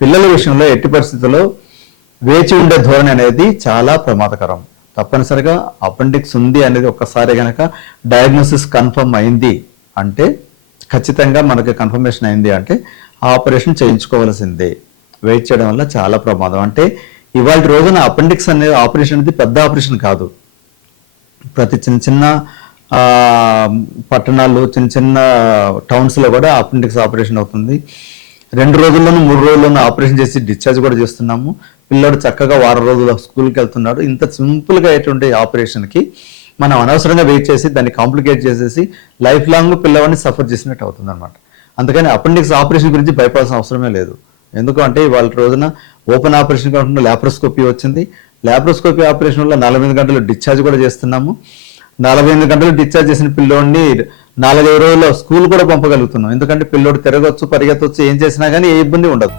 పిల్లల విషయంలో ఎట్టి పరిస్థితుల్లో వేచి ఉండే ధోరణి అనేది చాలా ప్రమాదకరం. తప్పనిసరిగా అపెండిక్స్ ఉంది అనేది ఒక్కసారి కనుక డయాగ్నోసిస్ కన్ఫర్మ్ అయింది అంటే, ఖచ్చితంగా మనకి కన్ఫర్మేషన్ అయింది అంటే ఆపరేషన్ చేయించుకోవాల్సిందే. వెయిట్ చేయడం వల్ల చాలా ప్రమాదం. అంటే ఇవాళ రోజున అపెండిక్స్ అనేది ఆపరేషన్ అనేది పెద్ద ఆపరేషన్ కాదు. ప్రతి చిన్న చిన్న పట్టణాలు, చిన్న చిన్న టౌన్స్లో కూడా అపెండిక్స్ ఆపరేషన్ అవుతుంది. 2 రోజుల్లోనూ 3 రోజుల్లోనూ ఆపరేషన్ చేసి డిశ్చార్జ్ కూడా చేస్తున్నాము. పిల్లడు చక్కగా వారం రోజులు స్కూల్కి వెళ్తున్నాడు. ఇంత సింపుల్గా అయ్యేటువంటి ఆపరేషన్కి మనం అనవసరంగా వెయిట్ చేసి దాన్ని కాంప్లికేట్ చేసేసి లైఫ్ లాంగ్ పిల్లవాడిని సఫర్ చేసినట్టు అవుతుంది అనమాట. అందుకని అపెండిక్స్ ఆపరేషన్ గురించి భయపడాల్సిన అవసరమే లేదు. ఎందుకంటే ఇవాళ రోజున ఓపెన్ ఆపరేషన్ కాకుండా ల్యాప్రోస్కోపీ వచ్చింది. ల్యాప్రోస్కోపీ ఆపరేషన్ వల్ల 48 గంటలు డిశ్చార్జ్ కూడా చేస్తున్నాము. 48 గంటలు డిశ్చార్జ్ చేసిన పిల్లోడిని 4-5 రోజుల్లో స్కూల్ కూడా పంపగలుగుతున్నాం. ఎందుకంటే పిల్లోడు తిరగొచ్చు, పరిగెత్తవచ్చు, ఏం చేసినా కానీ ఏ ఇబ్బంది ఉండదు.